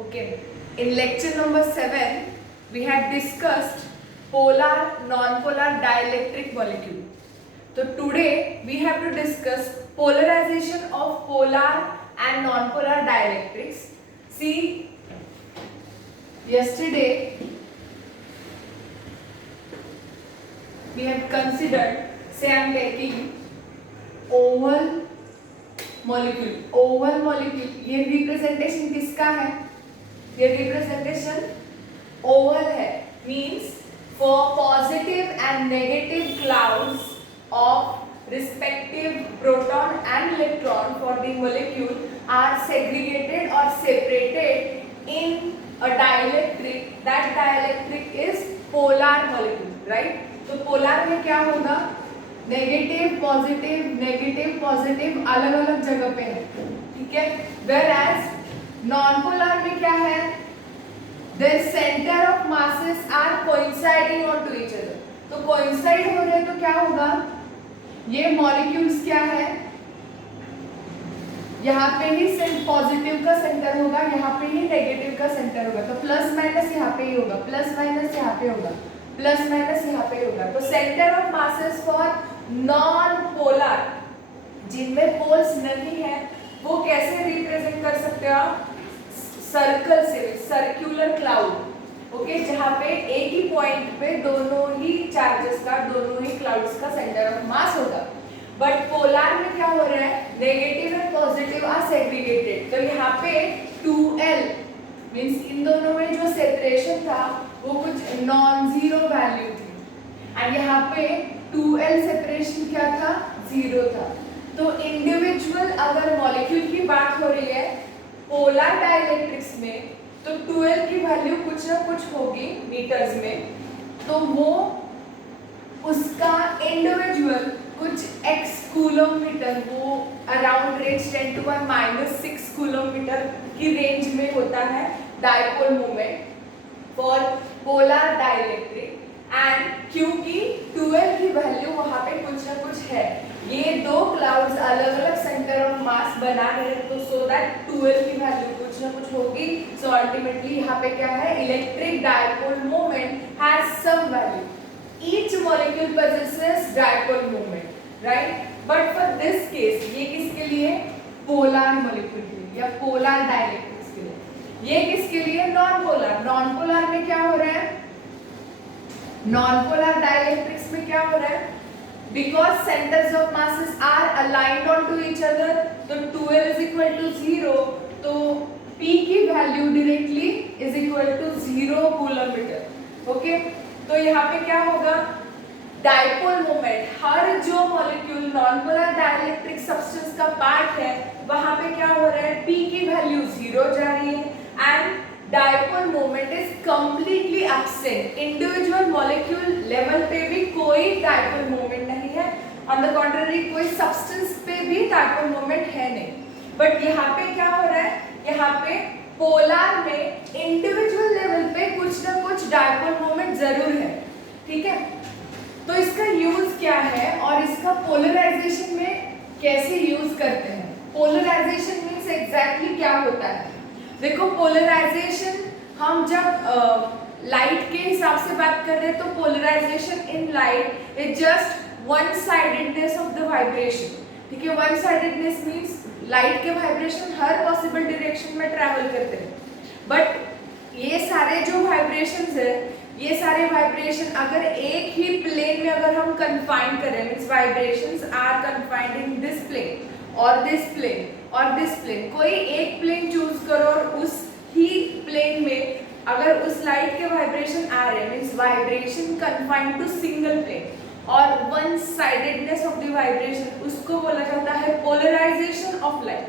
Okay, in lecture number 7 we had discussed polar, non-polar dielectric molecule. So today we have to discuss polarization of polar and non-polar dielectrics. See, yesterday we have considered, say I am taking oval molecule, ये representation किसका है? ये representation oval है, means for positive and negative clouds of respective proton and electron for the molecule are segregated और separated in a dielectric. That dielectric is polar molecule, right? तो polar में क्या होगा? नेगेटिव पॉजिटिव अलग अलग जगह पे है, ठीक है. वेयर एज नॉन पोलर में क्या है? Their centre of masses are coinciding on to each other. तो कोइंसाइड हो रहे तो क्या होगा? ये मॉलिक्यूल्स क्या है? यहाँ पे ही पॉजिटिव का सेंटर होगा, यहाँ पे ही नेगेटिव का सेंटर होगा. तो प्लस माइनस यहाँ पे ही होगा, प्लस माइनस यहाँ पे होगा, प्लस माइनस यहाँ पे होगा. तो centre of masses for non polar, जिनमें पोल्स नहीं है, वो कैसे रिप्रेजेंट कर सकते हो आप? सर्कल से, सर्कुलर क्लाउड. ओके, जहाँ पे एक ही पॉइंट पे दोनों ही चार्जेस का, दोनों ही क्लाउड्स का सेंटर ऑफ मास होगा. बट पोलर में क्या हो रहा है? Negative and positive are segregated. तो यहाँ पे 2l मींस इन दोनों में जो सेपरेशन था वो कुछ नॉन जीरो वैल्यू थी, एंड यहाँ पे 2l सेपरेशन क्या था? जीरो था. तो इंडिविजुअल अगर मॉलिक्यूल की बात हो रही है पोलर डाइलेक्ट्रिक्स में, तो 2l की वैल्यू कुछ ना कुछ होगी मीटर्स में. तो वो उसका इंडिविजुअल कुछ x कूलोमीटर, वो अराउंड रेंज 10 to the -6 कूलोमीटर की रेंज में होता है dipole moment for polar dielectric. And क्योंकि 2l की वैल्यू वहां पे कुछ ना कुछ है, ये दो क्लाउड्स अलग अलग सेंटर ऑफ मास बना रहे हैं, तो सो दैट 2l की वैल्यू कुछ ना कुछ होगी. सो अल्टीमेटली यहाँ पे क्या है? Electric dipole moment has some value. Each molecule possesses dipole moment, right? But for this case, ये किसके लिए? पोलर मॉलिक्यूल के लिए या पोलर डाइलेक्ट्रिक्स के लिए. ये किसके लिए? Non polar. नॉन पोलर में क्या हो रहा है? नॉन पोलर डाइलेक्ट्रिक्स में क्या हो रहा है? Because centres of masses are aligned on to each other, तो 2l इज इक्वल टू 0, तो p की value directly is equal to 0 coulomb metre. Okay, तो यहाँ पे क्या होगा? डाइपोल मोमेंट, हर जो molecule non polar dielectric substance का पार्ट है वहां पे क्या हो रहा है? p की वैल्यू 0 जा रही है and dipole moment is completely absent. Individual molecule level पे भी कोई डाइपोल मोमेंट नहीं है. ऑन द कॉन्ट्ररी, कोई सब्सटेंस पे भी डाइपोल मोमेंट है नहीं. बट यहाँ पे क्या हो रहा है? यहाँ पे पोलर में इंडिविजुअल लेवल पे कुछ ना कुछ डाइपोल मोमेंट जरूर है, ठीक है. तो इसका यूज क्या है और इसका पोलराइजेशन में कैसे यूज करते हैं? पोलराइजेशन मीन्स एग्जैक्टली क्या होता है? देखो, पोलराइजेशन हम जब लाइट के हिसाब से बात कर रहे हैं तो polarization in light is just one sidedness of the vibration, ठीक है. वन साइडेडनेस मीन्स लाइट के वाइब्रेशन हर पॉसिबल डायरेक्शन में ट्रैवल करते हैं. बट ये सारे जो वाइब्रेशंस है, ये सारे वाइब्रेशन अगर एक ही प्लेन में अगर हम कन्फाइन करें, means vibrations are confined in this plane और दिस प्लेन और दिस प्लेन, कोई एक प्लेन चूज करो और उस ही प्लेन में अगर उस लाइट के वाइब्रेशन आ रहे हैं, means vibration confined to single plane और one sidedness of the vibration, उसको बोला जाता है पोलराइजेशन ऑफ लाइट.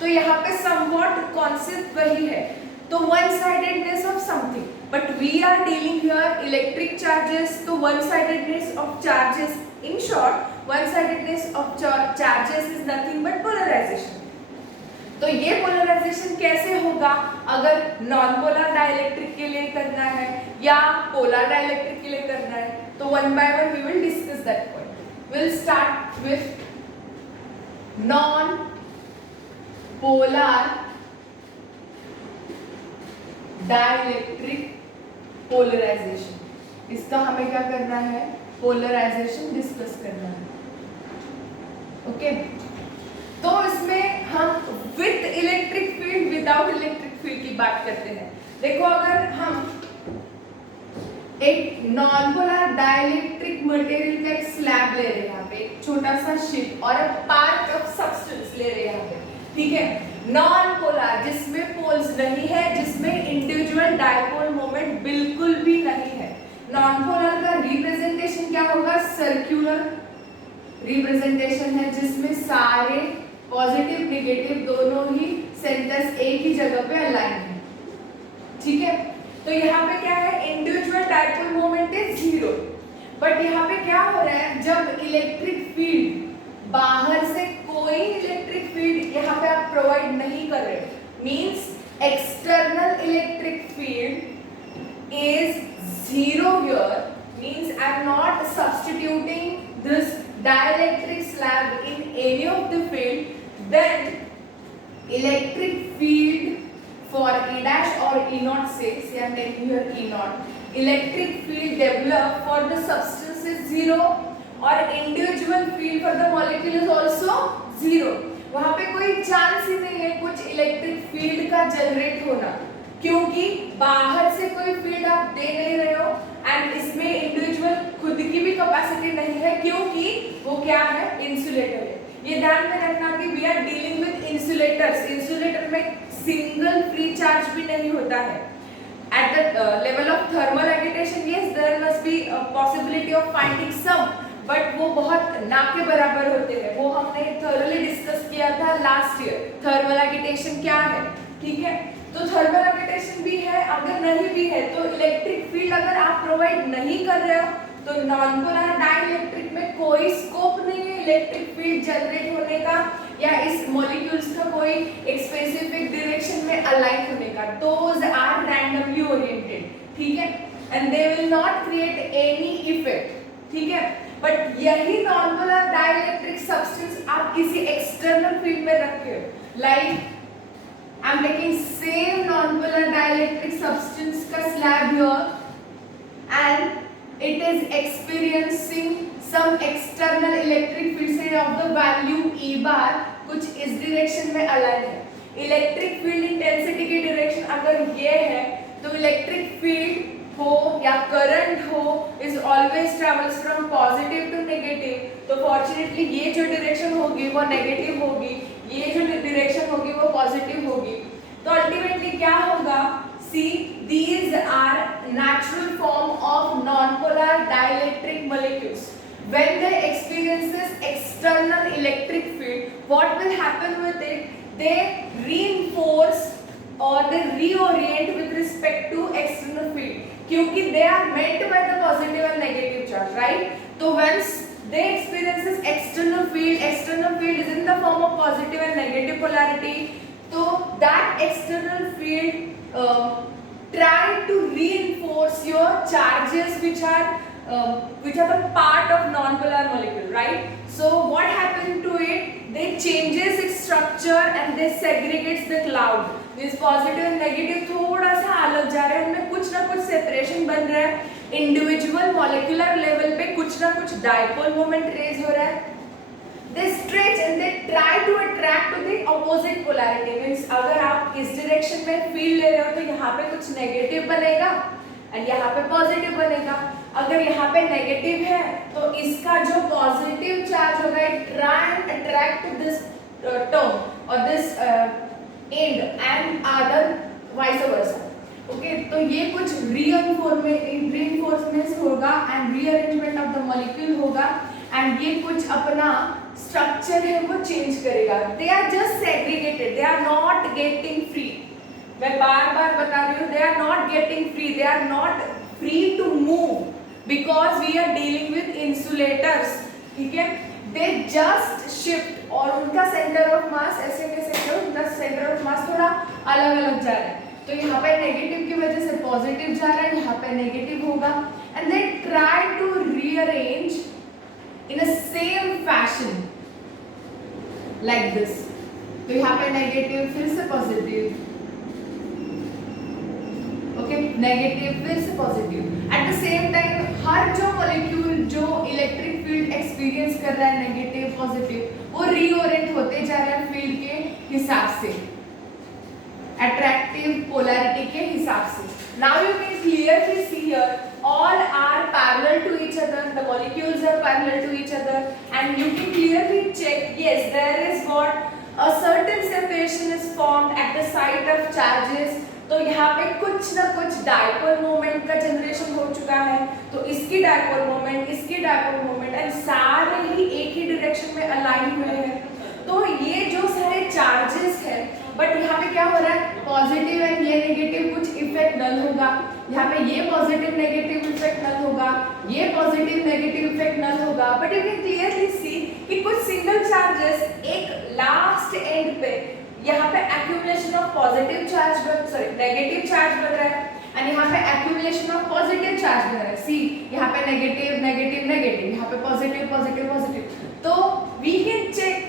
तो यहाँ पे समवॉट कॉन्सेप्ट वही है. तो one sidedness of something, but we are dealing here electric charges, तो one sidedness of charges, in short one sidedness of charges is nothing but polarization. तो ये पोलराइजेशन कैसे होगा? अगर नॉन पोलर डाइलेक्ट्रिक के लिए करना है या पोलर डाइलेक्ट्रिक के लिए करना है, तो one by one we will discuss that point. Will start with non polar dielectric polarization, इसका हमें क्या करना है, पोलराइजेशन डिस्कस करना है। ओके, तो इसमें हम with electric field without electric field की बात करते हैं। देखो अगर हम एक नॉन पोलर डाइलेक्ट्रिक मटेरियल का एक स्लैब ले रहे हैं, यहाँ पे एक छोटा सा शीट और पार्ट ऑफ सब्सटेंस ले रहे हैं यहाँ पे, ठीक है, नॉन पोलर जिसमें पोल्स नहीं है, जिसमें इंडिविजुअल डाइपोल मोमेंट बिल्कुल भी नहीं है। नॉन पोलर का रिप्रेजेंटेशन क्या होगा, सर्कुलर रिप्रेजेंटेशन है, जिसमें सारे पॉजिटिव नेगेटिव दोनों ही सेंटर्स एक ही जगह पे अलाइन है, ठीक है। तो यहाँ पे क्या है, individual dipole moment is 0, but यहाँ पे क्या हो रहा है, जब इलेक्ट्रिक फील्ड बाहर से कोई इलेक्ट्रिक फील्ड यहाँ पे आप प्रोवाइड नहीं कर रहे, means external electric field is 0 here, means I am not substituting this dielectric slab in any of the field, then electric field for E dash or E naught, say I am taking here E naught, electric field developed for the substance is 0 और individual field for the molecule is also 0। वहाँ पे कोई chance ही नहीं है कुछ electric field का generate होना, क्योंकि बाहर से कोई फील्ड आप दे नहीं रहे हो एंड इसमें इंडिविजुअल खुद की भी कैपेसिटी नहीं है, क्योंकि वो क्या है, इंसुलेटर है। ये ध्यान में रखना कि we are dealing with insulators, insulator में सिंगल फ्री चार्ज भी नहीं होता है। At the level of thermal agitation, yes there must be possibility of finding some, but वो बहुत ना के बराबर होते हैं, वो हमने थॉरली डिस्कस किया था लास्ट ईयर, थर्मल एगिटेशन क्या है, ठीक है। तो थर्मल एगिटेशन भी है, अगर नहीं भी है तो इलेक्ट्रिक फील्ड अगर आप प्रोवाइड नहीं कर रहे हो तो नॉन पोलर डाइलेक्ट्रिक में कोई स्कोप नहीं है इलेक्ट्रिक फील्ड जनरेट होने का, या इस मॉलिक्यूल्स का कोई एक स्पेसिफिक डायरेक्शन में अलाइन होने का। दोज आर रैंडमली ओरिएंटेड, ठीक है, and they will not create any effect, ठीक है। बट यही नॉन पोलर डाइलेक्ट्रिक सब्सटेंस आप किसी एक्सटर्नल फील्ड में रखे हो, like I am taking same non-polar dielectric substance का slab here and it is experiencing some external electric field say of the value E bar, कुछ इस direction में align है। Electric field intensity की direction अगर ये है तो electric field हो या करंट हो is always travels from positive to negative, तो fortunately ये जो direction होगी वो negative होगी, ये जो डायरेक्शन होगी वो पॉजिटिव होगी। तो अल्टीमेटली क्या होगा, see these are natural form of non polar dielectric molecules, when they experiences external electric field, what will happen with it, they reinforce और they reorient with respect to external field, क्योंकि they are meant by the positive and negative charge, right. तो when they experiences external field is in the form of positive and negative polarity, so that external field try to reinforce your charges which are the part of non-polar molecule, right? So what happened to it, they changes its structure and they segregates the cloud, this positive and negative थोड़ा सा अलग जा रहे हैं, उनमें कुछ ना कुछ सेपरेशन बन रहा है, इंडिविजुअल मॉलिक्यूलर लेवल पे कुछ ना कुछ डाइपोल मोमेंट रेज हो रहा है, they stretch and they try to attract to the opposite polarity, means अगर आप इस डायरेक्शन में फील्ड ले रहे हो तो यहाँ पे कुछ नेगेटिव बनेगा एंड यहाँ पे पॉजिटिव बनेगा, अगर यहाँ पे नेगेटिव है तो इसका जो पॉजिटिव चार्ज होगा it try and attract this term और this end and other vice versa. Okay, तो ये कुछ रीइंफोर्समेंट होगा and rearrangement of the molecule होगा एंड ये कुछ अपना स्ट्रक्चर है वो चेंज करेगा। They are just segregated, they are not getting free, मैं बार बार बता रही हूँ, they are not getting free, they are not free to move because we are dealing with insulators, ठीक है। दे जस्ट शिफ्ट और उनका सेंटर ऑफ मास ऐसे कह सकते हो, उनका सेंटर ऑफ मास थोड़ा अलग अलग जा रहा है, तो यहाँ पे नेगेटिव की वजह से पॉजिटिव जा रहा है, यहाँ पे नेगेटिव होगा and they try to rearrange in a same fashion like this, तो यहाँ पे नेगेटिव फिर से पॉजिटिव नेगेटिव, फिर से positive. At the same time हर जो मॉलिक्यूल जो इलेक्ट्रिक फील्ड एक्सपीरियंस कर रहा है नेगेटिव पॉजिटिव, वो रीओरिएंट होते जा रहे हैं फील्ड के हिसाब से, अट्रैक्टिव पोलैरिटी के हिसाब से। Now you can clearly see here all are parallel to each other, the molecules are parallel to each other, and you can clearly check, yes, there is what a certain separation is formed at the site of charges। तो यहाँ पे कुछ ना कुछ dipole moment का generation हो चुका है, तो इसकी डायपोल मोमेंट, इसकी डायपोल मोमेंट एंड सारे ही एक ही डायरेक्शन में अलाइन हुए हैं। तो ये जो सारे चार्जेस है, बट यहाँ पे क्या हो रहा है, पॉजिटिव एंड ये नेगेटिव कुछ इफेक्ट नल होगा, यहाँ पे ये पॉजिटिव नेगेटिव इफेक्ट नल होगा, ये पॉजिटिव नेगेटिव इफेक्ट नल होगा। बट यू कैन क्लियरली सी कि कुछ सिंगल चार्जेस एक लास्ट एंड पे यहाँ पे accumulation of positive charge negative charge बन रहा है, एंड यहाँ पे एक्यूमुलेशन ऑफ पॉजिटिव चार्ज बन रहा है। सी यहाँ पे नेगेटिव नेगेटिव नेगेटिव, यहाँ पे पॉजिटिव पॉजिटिव पॉजिटिव। तो we can check,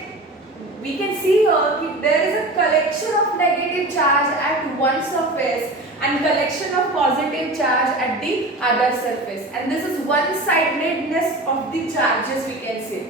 we can see here that there is a collection of negative charge at one surface and collection of positive charge at the other surface, and this is one-sidedness of the charges we can say,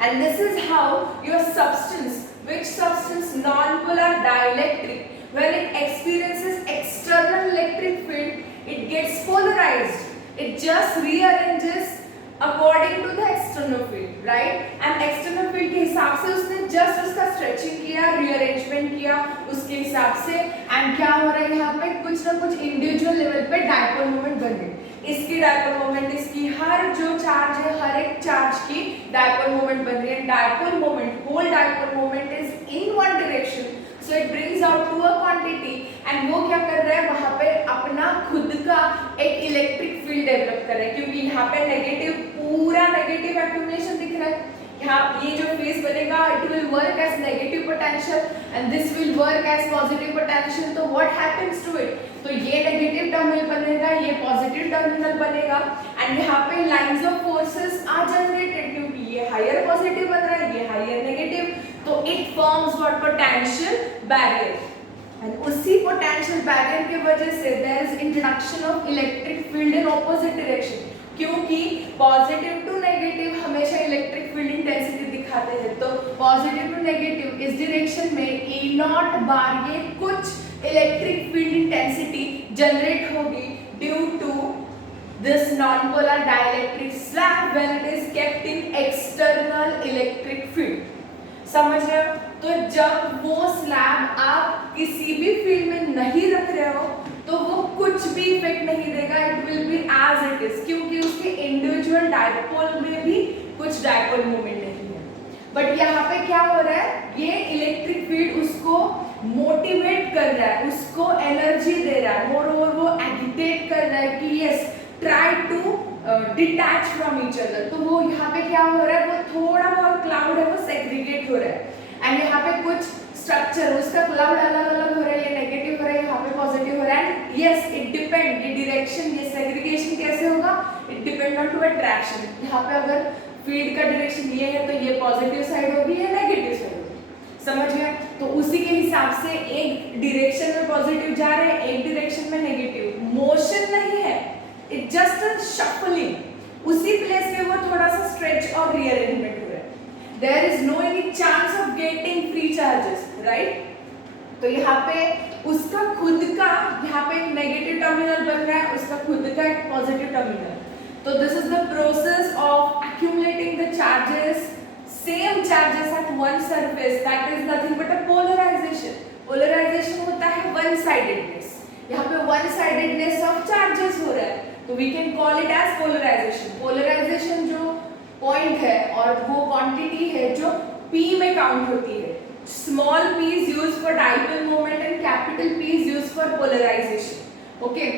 and this is how your substance, which substance, non-polar dielectric, when it experiences external electric field, it gets polarized, it just rearranges according to the external field, right? And external field के हिसाब से उसने just उसका stretching किया, rearrangement किया उसके हिसाब से, and क्या हो रहा है यहाँ पे, कुछ ना कुछ individual level पे dipole moment बन गई। इसकी dipole moment, इसकी हर जो charge है, हर एक charge की dipole moment बन रही है। Dipole moment, whole dipole moment is in one direction, so it brings out to a quantity, and वो क्या कर रहा है, वहाँ पे अपना खुद का एक इलेक्ट्रिक फील्ड डेवलप कर रहा है, क्योंकि यहाँ पे नेगेटिव, पूरा नेगेटिव एक्यूमुलेशन दिख रहा है। यहाँ ये जो फेस बनेगा, it will work as negative potential and this will work as positive potential. तो व्हाट हैपेंस टू इट, तो ये नेगेटिव टर्मिनल बनेगा, ये पॉजिटिव टर्मिनल बनेगा, एंड यहाँ पे lines of forces are generated, क्योंकि ये हायर पॉजिटिव बन रहा है, ये हायर नेगेटिव, तो it forms what, potential barrier. And उसी पोटेंशियल बैरियर की वजह से there is introduction of electric field in opposite direction, क्योंकि पॉजिटिव टू नेगेटिव हमेशा इलेक्ट्रिक फील्ड इंटेंसिटी दिखाते हैं। तो पॉजिटिव टू नेगेटिव इस डायरेक्शन में ए नॉट बार ये कुछ इलेक्ट्रिक फील्ड इंटेंसिटी जनरेट होगी due to this non-polar dielectric slab when it is kept in external electric field। समझ रहे हो? तो जब वो स्लैब आप किसी भी फील्ड में नहीं रख रहे हो तो वो कुछ भी इफेक्ट नहीं देगा, it will be as it is, क्योंकि उसके इंडिविजुअल डायपोल में भी कुछ डायपोल मोमेंट नहीं है। बट यहाँ पे क्या हो रहा है, ये इलेक्ट्रिक फील्ड उसको मोटिवेट कर रहा है, उसको एनर्जी दे रहा है, मोर ओवर वो एजिटेट कर रहा है कि yes try to detach from each other. तो वो यहाँ पे क्या हो रहा है, वो थोड़ा बहुत क्लाउड है वो सेग्रीगेट हो रहा है, एंड यहाँ पे कुछ स्ट्रक्चर उसका क्लाउड अलग अलग हो रहा है, ये नेगेटिव हो रहा है, यहाँ पे पॉजिटिव हो रहा है, एंड यस इट डिपेंड, ये डायरेक्शन, ये सेग्रीगेशन कैसे होगा, it depend on to attraction. यहाँ पे अगर फील्ड का डायरेक्शन ये है तो ये पॉजिटिव साइड होगी, ये नेगेटिव साइड होगी, समझ गया? तो उसी के हिसाब से एक डायरेक्शन में पॉजिटिव जा रहे हैं, एक डायरेक्शन में नेगेटिव, मोशन नहीं है, इट जस्ट अ शफलिंग, उसी प्लेस में वो थोड़ा सा स्ट्रेच और रीअरेंजमेंट हो रहा है, there is no any chance of getting free charges, right? तो यहाँ पे उसका खुद का, यहाँ पे एक नेगेटिव टर्मिनल बन रहा है, उसका खुद का एक पॉजिटिव टर्मिनल। तो this is the process of accumulating the charges, same charges at one surface, that is nothing but a polarization। polarization होता है one sidedness, यहाँ पे one sidedness of charges हो रहा है, तो we can call it as polarization। polarization जो point है और वो quantity है जो p में count होती है, small p is used for dipole moment and capital P is used for polarization, okay?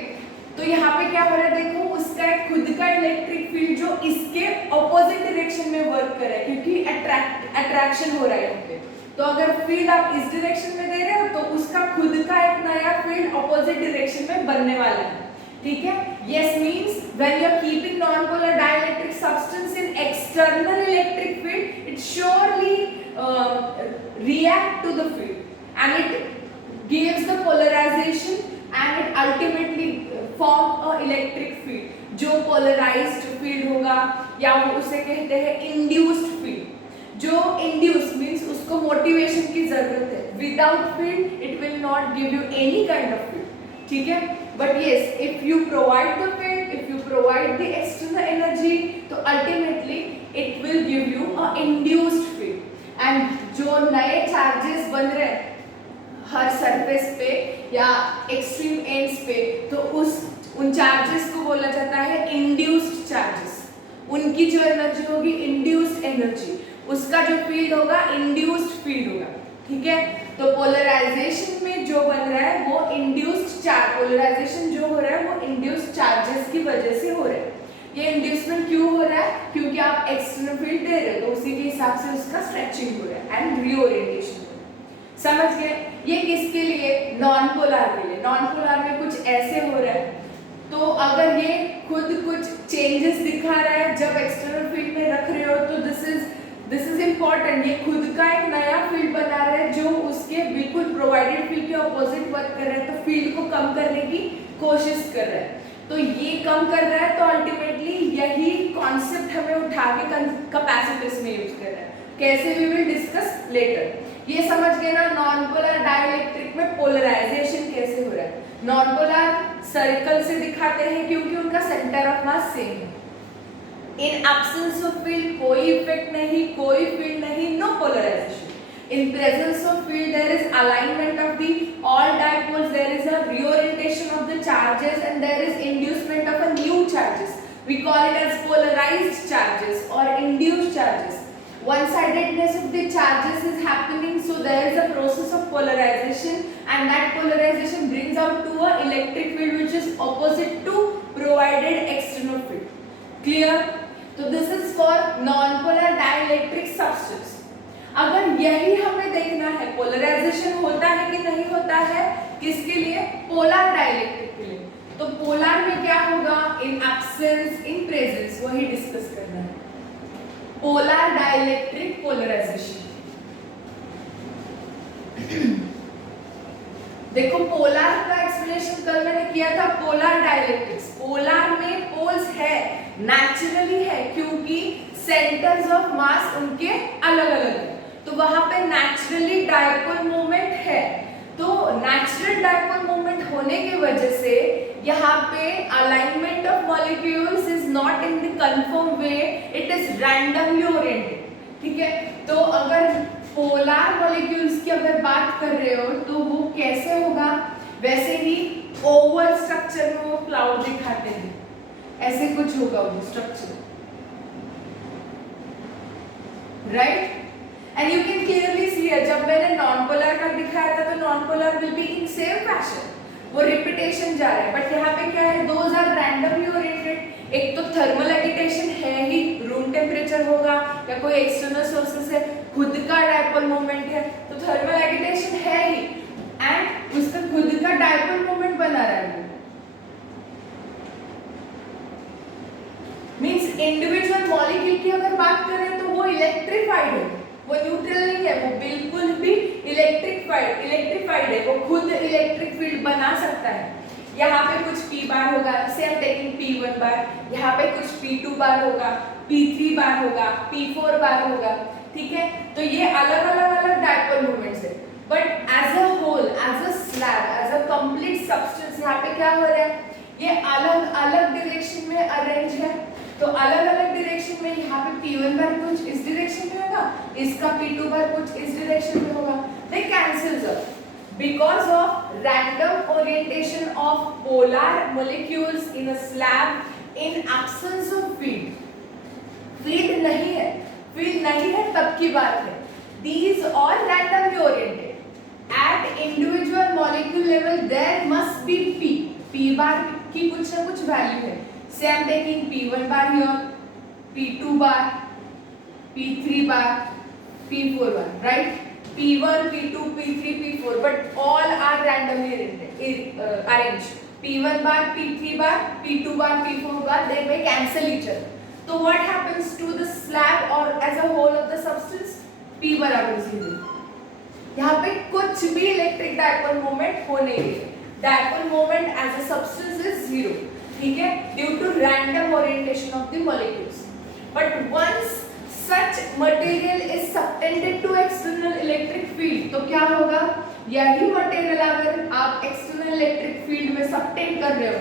तो यहाँ पे क्या हो रहा है, देखो उसका एक खुद का इलेक्ट्रिक फील्ड जो इसके ऑपोजिट डायरेक्शन में वर्क कर रहा है, क्योंकि अट्रैक्शन हो रहा है यहाँ पे। तो अगर फील्ड आप इस डायरेक्शन में दे रहे हो तो उसका खुद का एक नया फील्ड ऑपोजिट डायरेक्शन में बनने वाला है, ठीक है? Yes means when you are keeping non polar dielectric substance in external electric field, it surely react to the field and it gives the polarization and it ultimately form a electric field, जो polarized field होगा या वो उसे कहते हैं induced field. जो induce means उसको motivation की जरूरत है, without field it will not give you any kind of field, ठीक है। But yes, if you provide the field, if you provide the external energy, तो ultimately it will give you a induced field. And जो नए charges बन रहे हैं हर surface पे या एक्सट्रीम एंड्स पे, तो उन चार्जेस को बोला जाता है इंड्यूस्ड चार्जेस। उनकी जो एनर्जी होगी इंड्यूस्ड एनर्जी, उसका जो फील्ड होगा इंड्यूस्ड फील्ड होगा, ठीक है। तो पोलराइजेशन में जो बन रहा है वो इंड्यूस्ड चार्ज, पोलराइजेशन जो हो रहा है वो इंड्यूस्ड चार्जेस की वजह से हो रहा है। ये इंड्यूसमेंट क्यों हो रहा है? क्योंकि आप एक्सटर्नल फील्ड दे रहे हो, तो उसी के हिसाब से उसका स्ट्रेचिंग हो रहा है एंड रीओरिएंटेशन हो रहा है। समझ गए? ये किसके लिए? नॉन पोलर के लिए। नॉन पोलर में कुछ ऐसे हो रहा है, तो अगर ये खुद कुछ चेंजेस दिखा रहा है जब एक्सटर्नल फील्ड में रख रहे हो, तो दिस इज इम्पॉर्टेंट। ये खुद का एक नया फील्ड बना रहा है जो उसके बिल्कुल प्रोवाइडेड फील्ड के ऑपोजिट वर्क कर रहा है, तो फील्ड को कम करने की कोशिश कर रहा है। तो ये कम कर रहा है, तो अल्टीमेटली यही कॉन्सेप्ट हमें उठा के कैपेसिटर्स में यूज कर रहा है। कैसे? We will discuss later. ये समझ गए ना नॉन पोलर डाइलेक्ट्रिक में पोलराइजेशन कैसे हो रहा है। नॉन पोलर सर्कल से दिखाते हैं क्योंकि उनका सेंटर ऑफ मास सेम है। इन एब्सेंस ऑफ फील्ड कोई इफेक्ट नहीं, कोई फील्ड नहीं, no polarization. In presence of field, there is alignment of the all dipoles. There is a reorientation of the charges, and there is inducement of a new charges. We call it as polarized charges or induced charges. One-sidedness of the charges is happening, so there is a process of polarization, and that polarization brings out to a electric field which is opposite to provided external field. Clear? So this is for non-polar dielectric substance. अगर यही हमें देखना है polarisation होता है कि नहीं होता है, किसके लिए? पोलर डाइलेक्ट्रिक के लिए। तो पोलर में क्या होगा? इन एब्सेंस, इन प्रेजेंस, वही डिस्कस करना है। Polar dielectric polarization. देखो पोलर का एक्सप्लेनेशन कल मैंने किया था। पोलर डाइलेक्ट्रिक्स, पोलर में पोल्स है, नेचुरली है, क्योंकि सेंटर्स ऑफ मास उनके अलग अलग है, तो वहां पे नेचुरली डायपोल मोमेंट है। तो नेचुरल डायपोल मोमेंट होने की वजह से यहाँ पे alignment of molecules is not in the confirm way, it is randomly oriented, ठीक है। तो अगर पोलर मॉलिक्यूल्स की अगर बात कर रहे हो तो वो कैसे होगा? वैसे ही ओवल स्ट्रक्चर में वो क्लाउड दिखाते हैं, ऐसे कुछ होगा वो structure, right. And you can clearly see है, जब मैंने नॉन पोलर का दिखाया था तो non polar will be in same fashion, वो रिपीटेशन जा रहा है। बट यहाँ पे क्या है? Those are randomly oriented. एक तो थर्मल एगिटेशन है ही, रूम टेम्परेचर होगा या कोई एक्सटर्नल सोर्सेस है, खुद का डायपोल मोमेंट है, तो थर्मल एगिटेशन है ही, एंड उसका खुद का डायपोल मोमेंट बना रहा है। मींस इंडिविजुअल मॉलिक्यूल की अगर बात करें तो वो इलेक्ट्रिफाइड है, वो न्यूट्रल नहीं है, वो बिल्कुल भी इलेक्ट्रिफाइड है, वो खुद इलेक्ट्रिक फील्ड बना सकता है। यहाँ पे कुछ P बार होगा, से हम टेकिंग P1 बार, यहाँ पे कुछ P2 बार होगा, P3 बार होगा, P4 बार होगा, ठीक है। तो ये अलग अलग डायपोल मोमेंट्स है, but as a whole, as a slab, as a complete substance यहाँ पे क्या हो रहा है? ये अलग अलग डायरेक्शन में अरेंज है। तो अलग अलग डायरेक्शन में यहाँ पे P1 बार कुछ इस डायरेक्शन में होगा, इसका P2 बार कुछ इस डायरेक्शन में होगा, they cancels out because of random orientation of polar molecules in a slab in absence of field. Field नहीं है, field नहीं है तब की बात है। These are randomly oriented. At individual molecule level there must be P बार की कुछ ना कुछ वैल्यू है। Say I am taking P1 bar here, P2 bar, P3 bar, P4 bar, right? P1, P2, P3, P4, but all are randomly arranged. P1 bar, P3 bar, P2 bar, P4 bar, they may cancel each other. So what happens to the slab or as a whole of the substance? P बराबर 0। यहाँ पे कुछ भी electric dipole moment हो नहीं रही है, dipole moment as a substance is zero, ठीक है, due to random orientation of the molecules. But once such material is subtended to external electric field, तो क्या होगा, यही मटेरियल अगर आप एक्सटर्नल इलेक्ट्रिक फील्ड में सबटेंड कर रहे हो,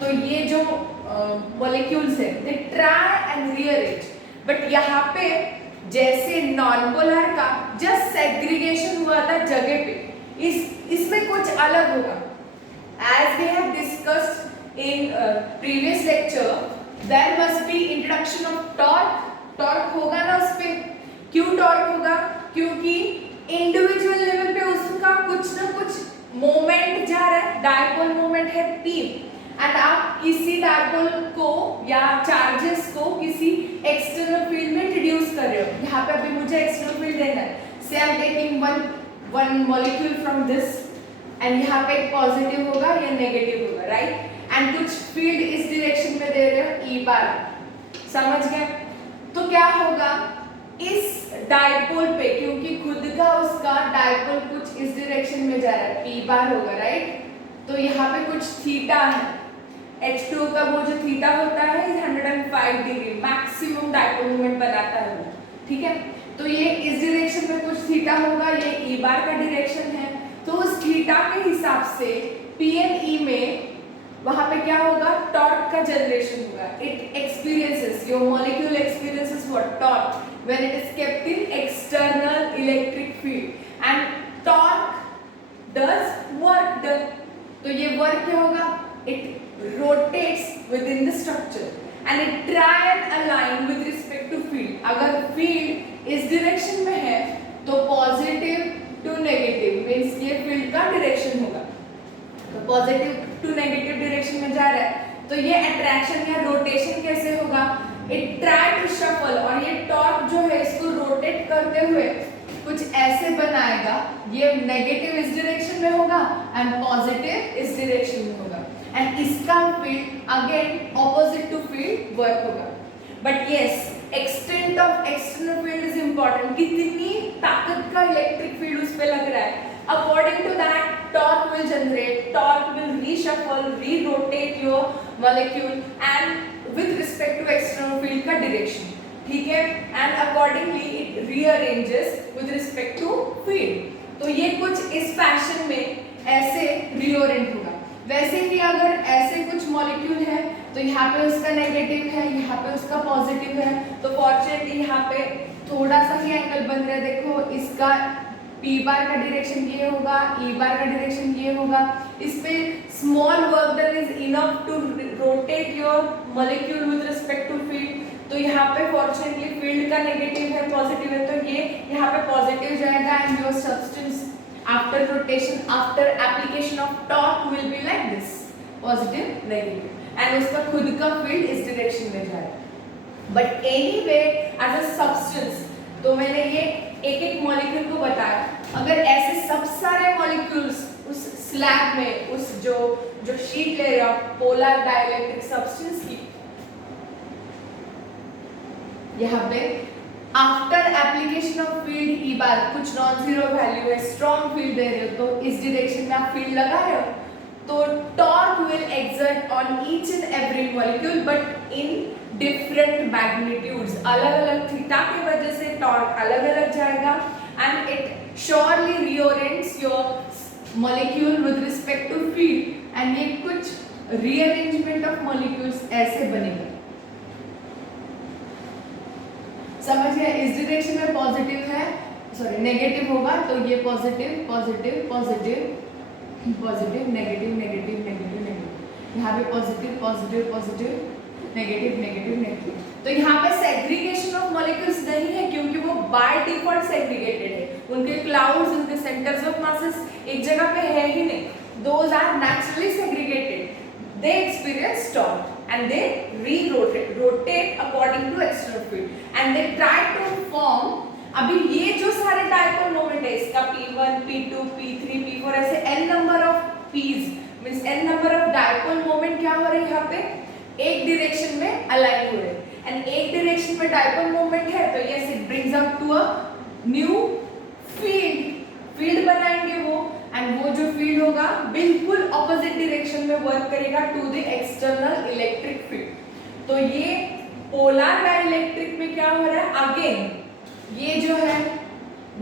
तो ये जो मॉलिक्यूल्स है they try and rearrange, but यहाँ पे जैसे नॉन पोलर का जस्ट सेग्रीगेशन हुआ था जगह पे, इसमें कुछ अलग होगा। As we have discussed in previous lecture, there must be introduction of torque. Torque होगा ना उस पे, क्यों टॉर्क होगा, क्योंकि इंडिविजुअल लेवल पे उसका कुछ ना कुछ मोमेंट जा रहा है, डायपोल मोमेंट है P, एंड आप किसी डायपोल को या चार्जेस को किसी एक्सटर्नल फील्ड में इंट्रोड्यूस कर रहे हो। यहाँ पे अभी मुझे एक्सटर्नल फील्ड देना है, से I am taking one molecule from this, and यहाँ पे एक पॉजिटिव होगा या नेगेटिव होगा, राइट, एंड कुछ फील्ड इस डायरेक्शन में दे रहे हो E बार, समझ गए। तो क्या होगा इस डायपोल पे, क्योंकि खुद का उसका डायपोल कुछ इस डायरेक्शन में जा रहा है, P बार होगा, राइट, तो यहाँ पे कुछ थीटा है, H2 का वो जो थीटा होता है 105 डिग्री मैक्सिमम डायपोल मोमेंट बनाता है वो, ठीक है। तो ये इस डायरेक्शन में कुछ थीटा होगा, ये E बार का डायरेक्शन है, तो उस थीटा के हिसाब से PME में वहां पे क्या होगा, टॉर्क का जनरेशन होगा। It experiences, your molecule experiences what, torque when it is kept in external electric field, and torque does work done. तो ये वर्क क्या होगा, it rotates within the structure and it try and align with respect to field. अगर field इस direction में है तो positive to negative means ये फील्ड का डायरेक्शन होगा, तो पॉजिटिव टू नेगेटिव डायरेक्शन में जा रहा है, तो ये अट्रैक्शन या रोटेशन कैसे होगा, इट ट्राई टू शफल, और ये टॉर्क जो है इसको रोटेट करते हुए कुछ ऐसे बनाएगा, ये नेगेटिव इस डायरेक्शन में होगा एंड पॉजिटिव इस डायरेक्शन में होगा, एंड इसका field again opposite to field work होगा। But yes, extent of external field is important, कितनी ताकत का इलेक्ट्रिक फील्ड उस पे लग रहा है, according to that torque will generate, torque will reshuffle, re-rotate your molecule and with respect to external field का direction, ठीक है, and accordingly it rearranges with respect to field। तो ये कुछ इस फैशन में ऐसे reorient होगा। वैसे ही अगर ऐसे कुछ मॉलिक्यूल है तो यहाँ पे उसका नेगेटिव है, यहाँ पे उसका पॉजिटिव है, तो फॉर्चुनेटली यहाँ पे थोड़ा सा ही एंगल बन रहा है, देखो इसका P बार का डायरेक्शन ये होगा, E बार का डायरेक्शन ये होगा, इस पे small work done is enough to rotate your molecule with respect to field. तो यहाँ पे फॉर्चुनेटली फील्ड का नेगेटिव है, पॉजिटिव है, तो ये यहाँ पे पॉजिटिव जाएगा, and your substance after rotation, after application of torque will be like this, positive negative, and उसका खुद का फील्ड इस डायरेक्शन में जाएगा। But anyway as a substance, तो मैंने ये एक एक मॉलिक्यूल को बताया, अगर ऐसे सब सारे मॉलिक्यूल्स उस स्लैब में, उस जो शीट ले रहे हो पोलर डाइलेक्ट्रिक सब्सटेंस की, यहाँ पे after application of field E बार कुछ नॉन जीरो वैल्यू है, स्ट्रॉन्ग फील्ड दे रहे हो, तो इस डायरेक्शन में आप फील्ड लगा रहे हो, तो torque will exert on each and every molecule but in different magnitudes, अलग अलग थीटा की वजह से टॉर्क अलग अलग जाएगा, and it surely reorients your molecule with respect to field, and ये कुछ रीअरेंजमेंट ऑफ मॉलिक्यूल्स ऐसे बनेगा। समझ गए, इस डायरेक्शन में पॉजिटिव है, सॉरी नेगेटिव होगा, तो ये positive positive positive positive negative negative negative negative, यहाँ पे positive positive positive negative negative negative. तो यहाँ पे सेग्रीगेशन ऑफ मॉलिक्यूल्स नहीं है क्योंकि वो बाय डिफॉल्ट सेग्रीगेटेड है, उनके क्लाउड्स, उनके सेंटर्स ऑफ मासेस एक जगह पे है ही नहीं, those are naturally segregated, they experience torque and they rotate according to external field and they try to form। अभी ये जो सारे डायपोल मोमेंट है, इसका P1, P2, P3, P4 ऐसे n number of P's means n number of dipole moment क्या हो रहे हैं यहाँ पे, एक डायरेक्शन में अलाइन हो रहे हैं, एंड एक डायरेक्शन में डायपोल मोमेंट है, तो yes it brings up to a new field बनाएंगे वो, एंड एंड वो जो फील्ड होगा बिल्कुल ऑपोजिट डायरेक्शन में वर्क करेगा to the external electric field. तो ये पोलर डाइलेक्ट्रिक में क्या हो रहा है, अगेन ये जो है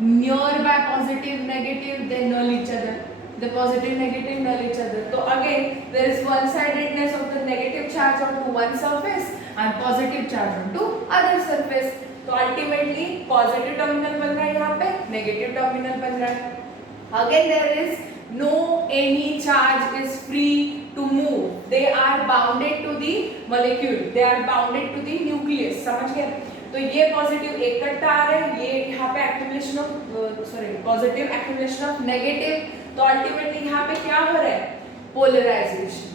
nearby positive negative they null each other, the positive negative null each other. So again there is one sidedness of the negative charge onto one surface and positive charge onto other surface. तो ultimately positive terminal बन रहा है यहाँ पे, negative terminal बन रहा है. Again there is no any charge is free to move. They are bounded to the molecule. They are bounded to the nucleus. समझ गए? तो ये पॉजिटिव एक कट्टा आ रहा है, ये यहाँ पे activation of positive activation of negative, तो अल्टीमेटली यहाँ पे क्या हो रहा है, पोलराइजेशन।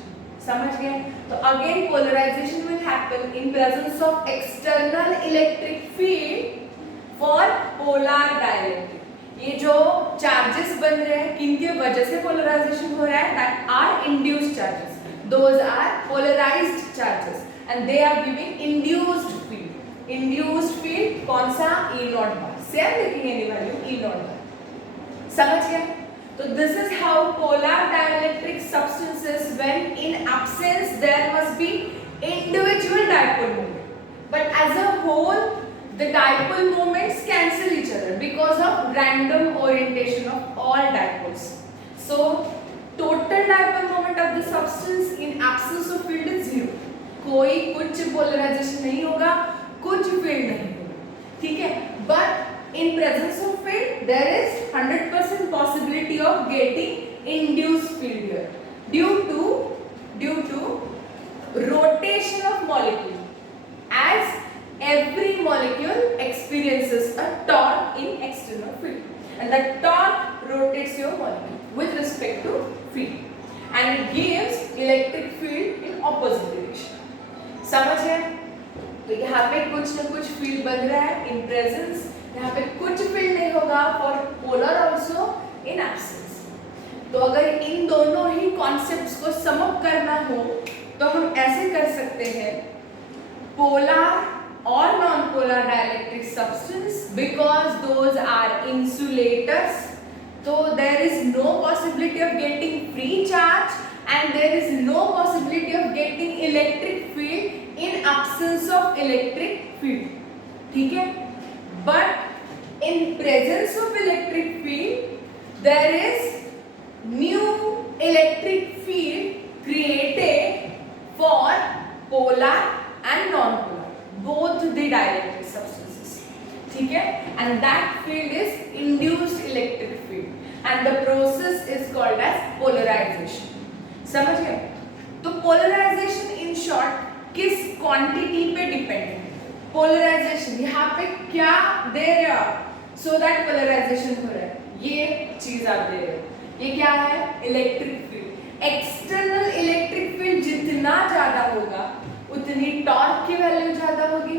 समझ गए? तो again polarization will happen in presence of external electric field for polar dielectric. ये जो चार्जेस बन रहे हैं किनके वजह से पोलराइजेशन हो रहा है, that are induced charges, those are polarized charges and they are giving induced field. Induced field कौन सा, E नॉट बार, सेम लिखेंगे any value E naught bar. समझ गए? तो this is how polar dielectric substances when in absence there must be individual dipole moment, but as a whole the dipole moments cancel each other because of random orientation of all dipoles. So total dipole moment of the substance in absence of field is zero. कोई कुछ polarization नहीं होगा, कुछ field नहीं होगा, ठीक है? But in presence of field there is 100% possibility of getting induced field here due to rotation of molecule, as every molecule experiences a torque in external field and that torque rotates your molecule with respect to field and it gives electric field in opposite direction. समझ है? तो यहाँ पे कुछ न कुछ field बन रहा है इन प्रेजेंस, यहाँ पे कुछ फील्ड नहीं होगा for polar also in absence. तो अगर इन दोनों ही कॉन्सेप्ट्स को सम अप करना हो तो हम ऐसे कर सकते हैं, polar or non-polar dielectric substance because those are insulators, so there is no possibility of getting free charge and there is no possibility of getting electric field in absence of electric field, ठीक है? But in presence of electric field there is new electric field created for polar and non-polar, both the dielectric substances, ठीक है? And that field is induced electric field and the process is called as polarization. समझ गए? तो polarization in short किस quantity पे depend है? Polarization यहाँ पे क्या दे रहे हो so that polarization हो रहा है, ये चीज आप दे रहे हो, ये क्या है, electric field. External electric field जितना ज्यादा होगा उतनी टॉर्क की वैल्यू ज्यादा होगी।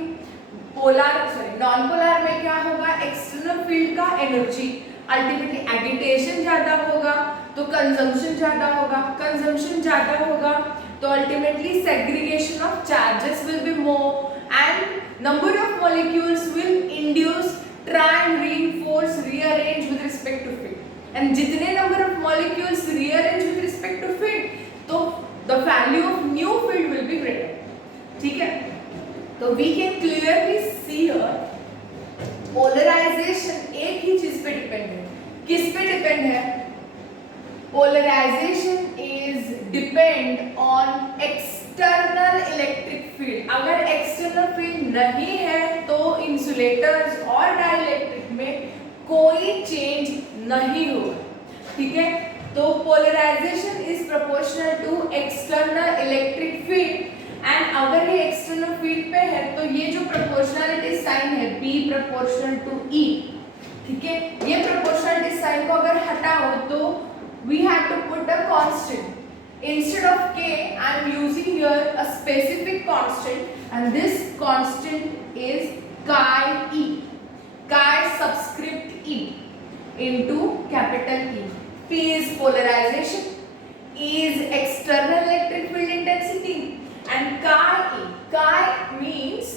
नॉन पोलर में क्या होगा, एक्सटर्नल फील्ड का एनर्जी अल्टीमेटली एगिटेशन ज्यादा होगा तो कंजम्पशन ज्यादा होगा, कंजम्पशन ज्यादा होगा तो ultimately segregation of charges will be more and number of molecules will induce try and reinforce rearrange with respect to field and जितने number of molecules rearrange with respect to field तो the value of new field will be greater, ठीक है? तो we can clearly see here polarization एक ही चीज पे depend है, किस पे डिपेंड है? Polarization is depend on external electric field. अगर एक्सटर्नल फील्ड नहीं है तो इंसुलेटर्स और डाइलेक्ट्रिक में कोई चेंज नहीं होगा, ठीक है? तो polarization is proportional to external electric field and अगर ये एक्सटर्नल फील्ड पे है तो ये जो प्रोपोर्शनलिटी साइन है B प्रोपोर्शनल टू E, ठीक है? ये प्रोपोर्शनलिटी साइन को अगर हटाओ तो we have to put a constant instead of K. I am using here a specific constant and this constant is chi E, chi subscript E into capital E. P is polarization, E is external electric field intensity and chi E. Chi means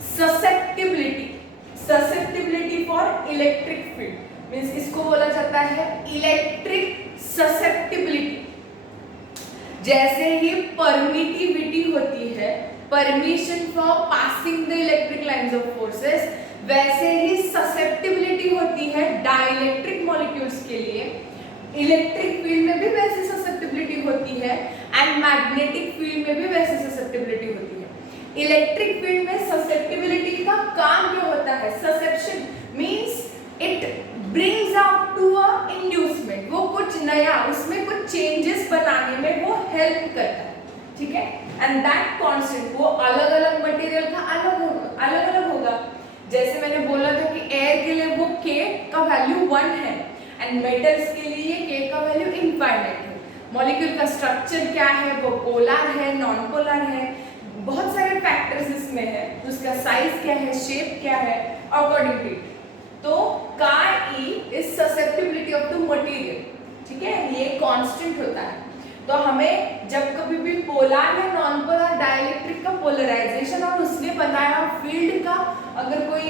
susceptibility, susceptibility for electric field means इसको बोला जाता है electric जैसे ही permittivity होती है, permission for passing the electric lines of forces, वैसे ही susceptibility होती है डाइलेक्ट्रिक मॉलिक्यूल्स के लिए। इलेक्ट्रिक फील्ड में भी वैसे ससेप्टिबिलिटी होती है एंड मैग्नेटिक फील्ड में भी वैसे ससेप्टिबिलिटी होती है। इलेक्ट्रिक फील्ड में ससेप्टिबिलिटी का काम क्या होता है? Susception means it brings out to a inducement, वो कुछ नया, उसमें कुछ चेंजेस बनाने में वो हेल्प करता है, ठीक है। एंड दैट कांस्टेंट, वो अलग अलग मटेरियल का अलग अलग होगा। जैसे मैंने बोला था कि एयर के लिए वो k का वैल्यू 1 है एंड मेटल्स के लिए k का वैल्यू इनफाइनाइट है। मॉलिक्यूल का स्ट्रक्चर क्या है, वो पोलर है, नॉन पोलर है, बहुत सारे फैक्टर्स इसमें है। उसका साइज क्या है, शेप क्या है, अकॉर्डिंग टू इट। तो chi is susceptibility of the material, ठीक है, ये कांस्टेंट होता है। तो हमें जब कभी भी पोलर या नॉन पोलर डाइलेक्ट्रिक का पोलराइजेशन और उसने बनाया फील्ड का अगर कोई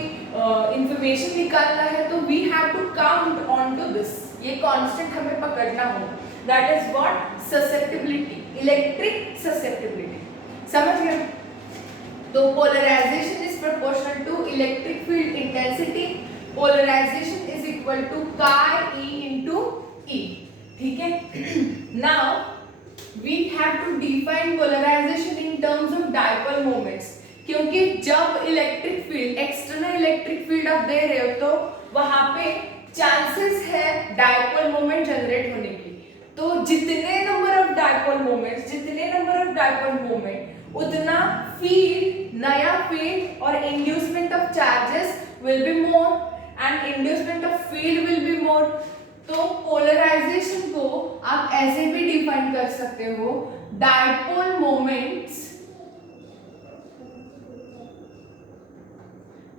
इंफॉर्मेशन निकालना है तो we have to count on to this, ये कांस्टेंट हमें पकड़ना हो। That is what? Susceptibility, electric susceptibility. समझ गए? तो polarization is proportional to electric field intensity, polarization is equal to chi e into E, ठीक है। Now we have to define polarization in terms of dipole moments, क्योंकि जब electric field, external electric field आप दे रहे हो तो वहां पे चांसेस है डाइपोल मोमेंट जनरेट होने की। तो जितने नंबर ऑफ डाइपोल मोमेंट्स, जितने नंबर ऑफ डाइपोल मोमेंट, उतना फील्ड, नया फील्ड और inducement of charges will be more and inducement of field will be मोर। तो पोलराइजेशन को आप ऐसे भी डिफाइन कर सकते हो, dipole moments,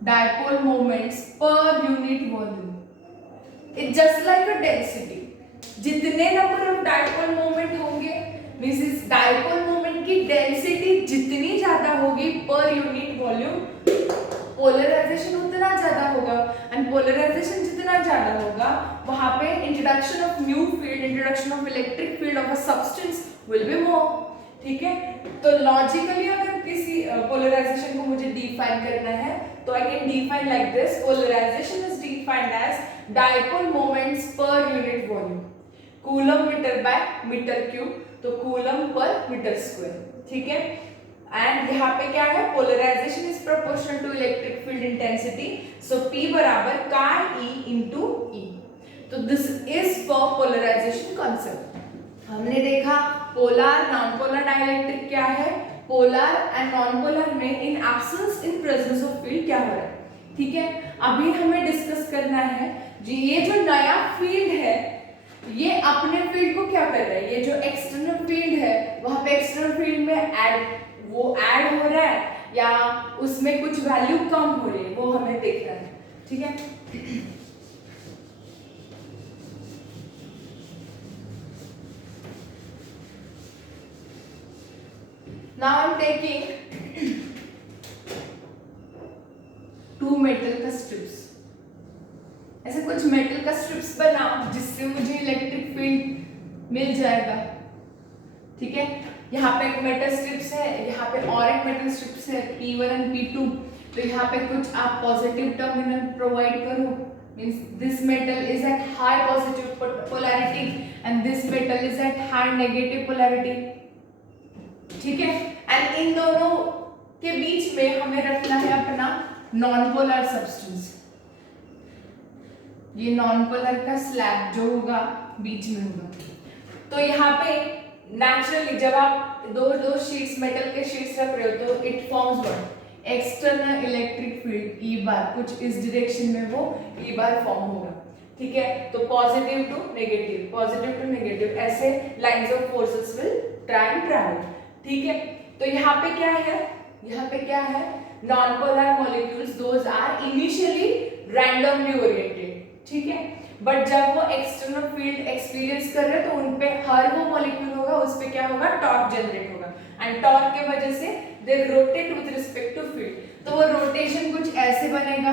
dipole moments per unit volume, it's just like a density. जितने नंबर ऑफ डाइपोल मोमेंट होंगे मींस इस डाइपोल मोमेंट की डेंसिटी जितनी ज्यादा होगी पर यूनिट वॉल्यूम, पोलराइजेशन उतना ज्यादा होगा एंड पोलराइजेशन जितना ज्यादा होगा वहां पे introduction of new field, introduction of electric field of a substance will be मोर, ठीक है। तो लॉजिकली अगर किसी पोलराइजेशन को मुझे डिफाइन करना है तो I can define like this, polarization is defined as dipole moments per unit volume, coulomb metre by metre cube, तो कूलम पर मीटर स्क्वायर, ठीक है। एंड यहाँ पे क्या है, polarization is proportional to electric field intensity, so P बराबर chi e into E। तो this is for polarization concept. हमने देखा पोलर, नॉन पोलर डाइलेक्ट्रिक क्या है, पोलर एंड नॉन पोलर में इन absence, in presence of field क्या हो रहा है, ठीक है। अभी हमें डिस्कस करना है जी ये जो नया फील्ड है ये अपने फील्ड को क्या कर रहा है, ये जो एक्सटर्नल फील्ड है वहां पे एक्सटर्नल फील्ड में वो ऐड हो रहा है या उसमें कुछ वैल्यू कम हो रही है, वो हमें देखना है, ठीक है। Now I'm taking two metal का strips, ऐसे कुछ मेटल का स्ट्रिप्स बनाओ जिससे मुझे इलेक्ट्रिक फील्ड मिल जाएगा, ठीक है। यहाँ पे एक मेटल स्ट्रिप्स है, यहाँ पे और एक मेटल स्ट्रिप्स है P1 एंड P2, तो यहाँ पे कुछ आप पॉजिटिव टर्मिनल प्रोवाइड करो, means this metal is at high positive polarity and this metal is at high negative polarity, ठीक है। एंड इन दोनों के बीच में हमें रखना है अपना नॉन पोलर सब्सटेंस, ये नॉन पोलर का स्लैब जो होगा बीच में होगा। तो यहाँ पे नेचुरली जब आप दो शीट्स, मेटल के शीट्स रख रहे हो तो it forms what, external electric field E bar, कुछ इस डायरेक्शन में वो ई बार फॉर्म होगा, ठीक है। तो positive to negative, positive to negative, ऐसे lines of forces will try and travel, ठीक है। तो यहाँ पे क्या है, यहाँ पे क्या है, non polar molecules those are initially randomly oriented, ठीक है। बट जब वो एक्सटर्नल फील्ड एक्सपीरियंस कर रहे हैं तो उनपे हर वो मॉलिक्यूल होगा उस पे क्या होगा, टॉर्क जनरेट होगा एंड टॉर्क के वजह से they rotate with respect to field. तो वो रोटेशन कुछ ऐसे बनेगा,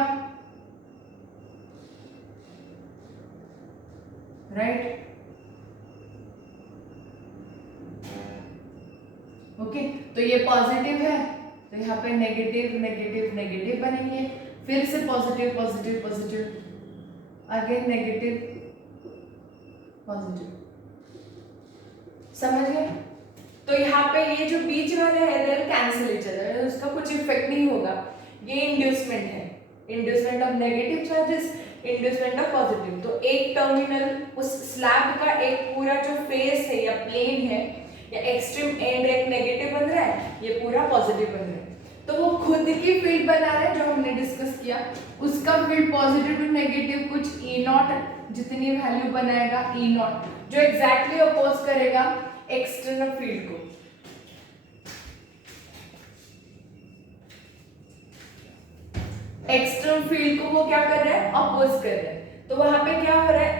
राइट। ओके, तो ये पॉजिटिव है तो यहाँ पे नेगेटिव नेगेटिव नेगेटिव बनेंगे, फिर से positive positive positive, again negative positive, समझ गए? तो यहाँ पे ये जो बीच वाले है दे कैंसिल इच अदर, उसका कुछ इफेक्ट नहीं होगा। ये इंड्यूसमेंट है, inducement of negative charges, inducement of positive. तो एक टर्मिनल उस स्लैब का एक पूरा जो फेस है या प्लेन है या एक्सट्रीम एंड एक नेगेटिव बन रहा है, ये पूरा पॉजिटिव बन रहा है। तो वो खुद की फील्ड बना रहा है जो हमने डिस्कस किया, उसका फील्ड पॉजिटिव टू नेगेटिव कुछ ई नॉट जितनी वैल्यू बनाएगा ई नॉट, जो एग्जैक्टली अपोज करेगा एक्सटर्नल फील्ड को। एक्सटर्नल फील्ड को वो क्या कर रहा है, अपोज कर रहा है। तो वहां पे क्या हो रहा है,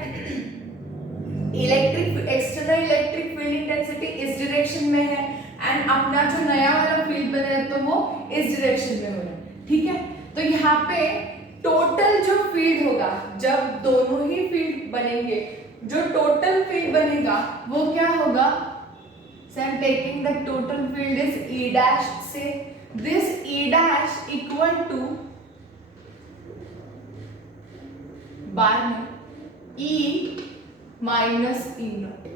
electric external electric field intensity इस डायरेक्शन में है एंड अपना जो नया वाला फील्ड बना है तो वो इस डायरेक्शन में हो रहा है, ठीक है? तो यहाँ पे टोटल जो फील्ड होगा, जब दोनों ही फील्ड बनेंगे, जो टोटल फील्ड बनेगा वो क्या होगा, so I'm taking the total field is E dash, say this E dash equal to बार में E माइनस E नॉट,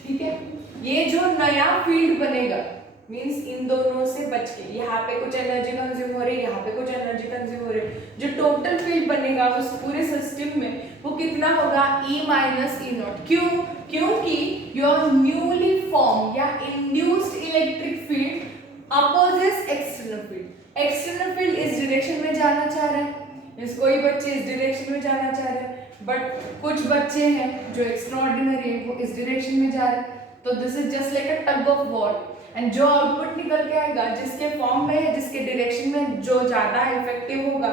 ठीक है? ये जो नया फील्ड बनेगा मींस इन दोनों से बच के, यहाँ पे कुछ एनर्जी कंज्यूम हो रही है, यहाँ पे कुछ एनर्जी कंज्यूम हो रही है, जो टोटल फील्ड बनेगा उस पूरे सिस्टम में वो कितना होगा, E माइनस E नॉट। क्यों? क्योंकि योर न्यूली फॉर्म या induced electric field opposes external field. External field इस डायरेक्शन में जाना चाह रहा है, मींस कोई बच्चे इस डायरेक्शन में जाना चाह रहे हैं, बट कुछ बच्चे हैं जो एक्स्ट्राऑर्डिनरी है वो इस डायरेक्शन में जा रहे हैं। तो this is just like a tug of war, and जो आउटपुट निकल के आएगा जिसके फॉर्म में है, जिसके डायरेक्शन में जो ज्यादा इफेक्टिव होगा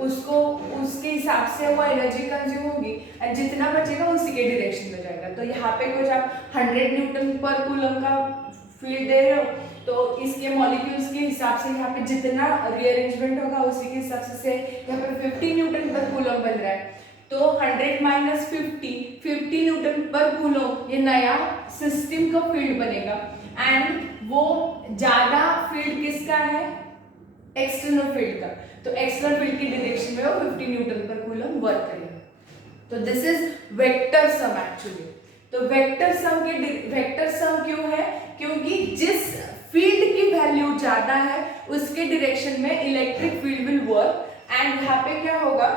उसको उसके हिसाब से वो एनर्जी कंज्यूम होगी एंड जितना बचेगा उसी के डायरेक्शन में जाएगा। तो यहाँ पे कुछ आप 100 न्यूटन पर कूलम का फील्ड दे रहे हो तो इसके मॉलिक्यूल्स के हिसाब से यहाँ पे जितना रीअरेंजमेंट होगा उसी के हिसाब से यहाँ पे 50 न्यूटन पर कूलम बन रहा है, तो 100 माइनस 50 न्यूटन पर कूलम ये नया सिस्टम का फील्ड बनेगा एंड वो ज्यादा फील्ड किसका है, एक्सटर्नल फील्ड का। तो एक्सटर्नल फील्ड की डायरेक्शन में वो 50 न्यूटन पर कूलम वर्क करेगा। तो this is vector sum actually. तो वेक्टर सम क्यों है, क्योंकि जिस फील्ड की वैल्यू ज्यादा है उसके डायरेक्शन में electric field will work and यहाँ पे क्या होगा,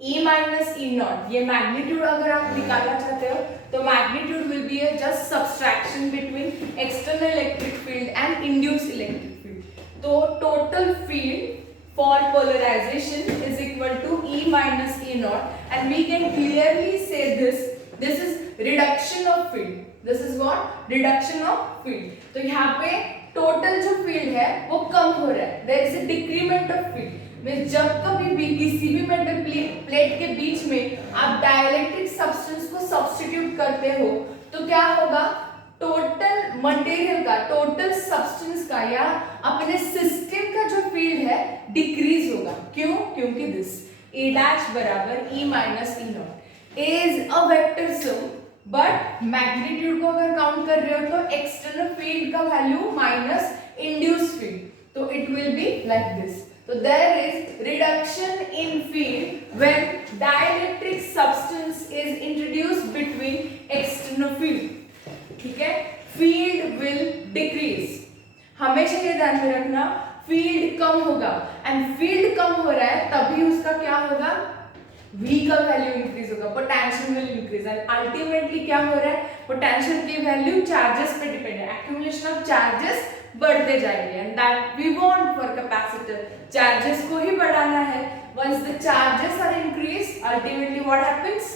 E माइनस E नॉट, ये मैग्नीट्यूड अगर आप निकालना चाहते हो तो magnitude will be just subtraction between external electric field and induced electric field. तो total field for polarization is equal to E minus E naught and we can clearly say this is reduction of field. This is what? Reduction of field. तो यहाँ पे total जो field है वो कम हो रहा है, there is a decrement of field. में जब कभी भी किसी भी मेटल प्लेट के बीच में आप डाइलेक्ट्रिक सब्सटेंस को सब्स्टिट्यूट करते हो तो क्या होगा, टोटल मटेरियल का, टोटल सब्सटेंस का या अपने सिस्टम का जो फील्ड है डिक्रीज होगा। क्यों? क्योंकि दिस E डैश बराबर E minus E not is a vector sum, but magnitude को अगर काउंट कर रहे हो तो एक्सटर्नल फील्ड का वैल्यू माइनस इंड्यूस्ड फील्ड, तो it will be like this. So there is reduction in field when dielectric substance is introduced between external field. ठीक है, field will decrease. हमेशा ये ध्यान में रखना, field कम होगा and field कम हो रहा है तभी उसका क्या होगा, V का वैल्यू इंक्रीज होगा, potential will increase and ultimately क्या हो रहा है, पोटेंशियल की वैल्यू चार्जेस पे डिपेंड है, एक्यूमुलेशन ऑफ चार्जेस बढ़ते जाएंगे and that we want for capacitor, charges को ही बढ़ाना है। Once the charges are increase ultimately what happens,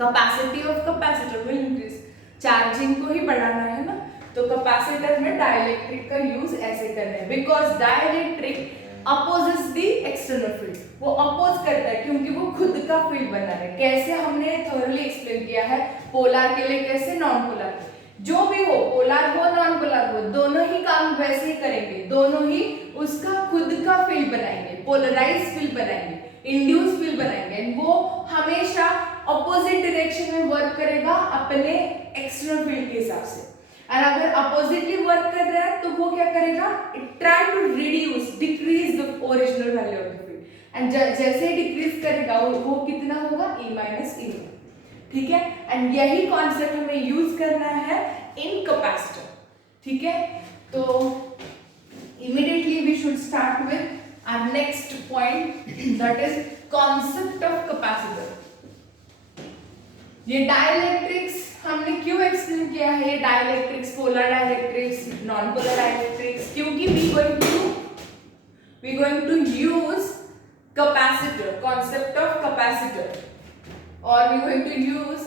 capacity of capacitor will increase, charging को ही बढ़ाना है ना। तो कैपेसिटर में डाइलेक्ट्रिक का यूज ऐसे करना है because dielectric opposes the external field, वो अपोज करता है क्योंकि वो खुद का फील्ड बना रहा है। कैसे हमने थोरली एक्सप्लेन किया है, पोलर के लिए कैसे, नॉन पोलर, जो भी हो, पोलर हो नॉन पोलर हो, दोनों ही काम वैसे ही करेंगे, दोनों ही उसका खुद का फील्ड बनाएंगे, पोलराइज फील्ड बनाएंगे, इंड्यूस फील्ड बनाएंगे, वो हमेशा अपोजिट डायरेक्शन में वर्क करेगा अपने एक्सटर्नल फील्ड के हिसाब से। और अगर अपोजिटली वर्क कर रहा है तो वो क्या करेगा, it try to reduce decrease the original value of the field, and जैसे डिक्रीज करेगा वो कितना होगा, E माइनस E। ठीक है, एंड यही कॉन्सेप्ट हमें यूज करना है इन कैपेसिटर। ठीक है, तो immediately we should start with our next point, that is concept of capacitor। ये डाइलेक्ट्रिक्स हमने क्यों एक्सप्लेन किया है, ये dielectrics, polar dielectrics, non polar dielectrics, क्योंकि we going to use capacitor, concept of capacitor, or we going to use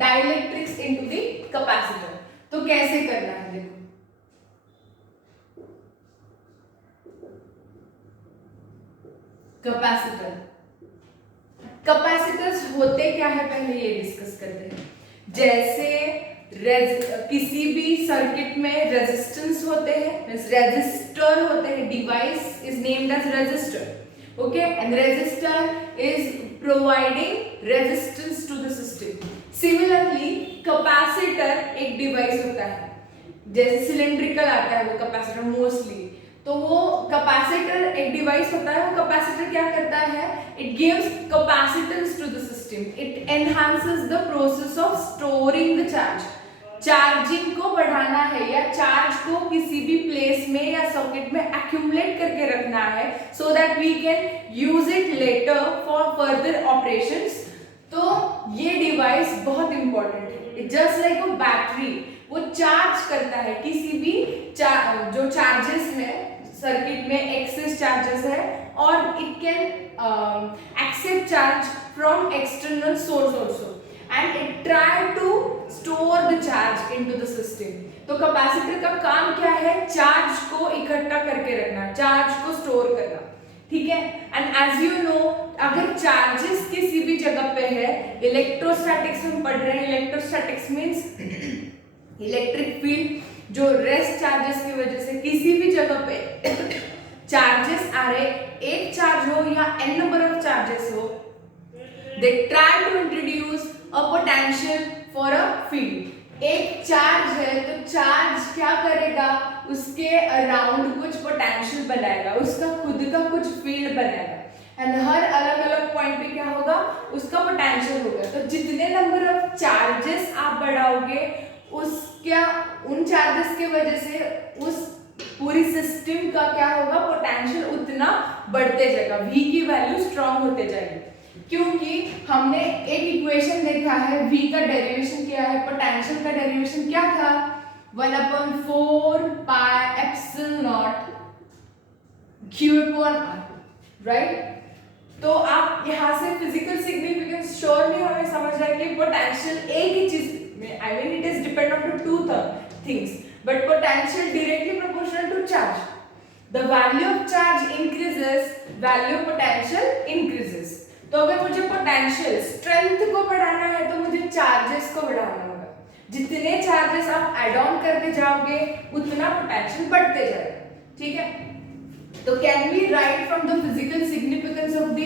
dielectrics into the capacitor। तो कैसे करना है, देखो कैपेसिटर्स होते क्या है पहले ये डिस्कस करते हैं। जैसे किसी भी सर्किट में रेजिस्टेंस होते हैं, मींस रेजिस्टर होते हैं, device is named as resistor, okay, and resistor is providing resistance to the system. Similarly capacitor एक डिवाइस होता है, जैसे सिलिंड्रिकल आता है वो कैपेसिटर मोस्टली, तो वो कैपेसिटर एक डिवाइस होता है। वो कैपेसिटर क्या करता है, it gives capacitance to the system, it enhances the process of storing the charge. Charging को बढ़ाना है या चार्ज को किसी भी प्लेस में या सॉकेट में एक्यूमुलेट करके रखना है, so that we can use it later for further operations. तो ये डिवाइस बहुत इंपॉर्टेंट है, जस्ट लाइक अ बैटरी, वो चार्ज करता है किसी भी जो चार्जेस है सर्किट में, एक्सेस चार्जेस है, और it can accept charge from external source also, and it try to store the charge into the system. तो कैपेसिटर का काम क्या है, चार्ज को इकट्ठा करके रखना, चार्ज को स्टोर करना। ठीक है, एंड एज यू नो, अगर चार्जेस किसी भी जगह पे है, इलेक्ट्रोस्टैटिक्स में पढ़ रहे हैं, इलेक्ट्रोस्टैटिक्स मींस इलेक्ट्रिक फील्ड, जो रेस्ट चार्जेस की वजह से किसी भी जगह पे चार्जेस आ रहे, एक चार्ज हो या n नंबर ऑफ चार्जेस हो, they try to introduce a potential for a field. एक चार्ज है तो चार्ज क्या करेगा, उसके अराउंड कुछ पोटेंशियल बनाएगा, उसका खुद का कुछ फील्ड बनाएगा, एंड हर अलग अलग पॉइंट पे क्या होगा, उसका पोटेंशियल होगा। तो जितने नंबर ऑफ चार्जेस आप बढ़ाओगे, उन चार्जेस के वजह से उस पूरी सिस्टम का क्या होगा, पोटेंशियल उतना बढ़ते जाएगा, V की वैल्यू स्ट्रांग होते जाएगी। क्योंकि हमने एक इक्वेशन देखा है, V का डेरिवेशन क्या है, पोटेंशियल का डेरिवेशन क्या था, 1/4 pi epsilon not Q upon R, right. तो आप यहाँ से फिजिकल सिग्निफिकेंस श्योरली हमें समझ रहा है कि पोटेंशियल एक ही चीज, I mean it is depend on the two things, but potential directly proportional to charge. The value of charge increases, value of potential increases. तो अगर मुझे पोटेंशियल स्ट्रेंथ को बढ़ाना है तो मुझे चार्जेस को बढ़ाना होगा। जितने चार्जेस आप ऐड ऑन करते जाओगे उतना पोटेंशियल बढ़ते जाएगा। ठीक है, तो can we write from the physical significance of the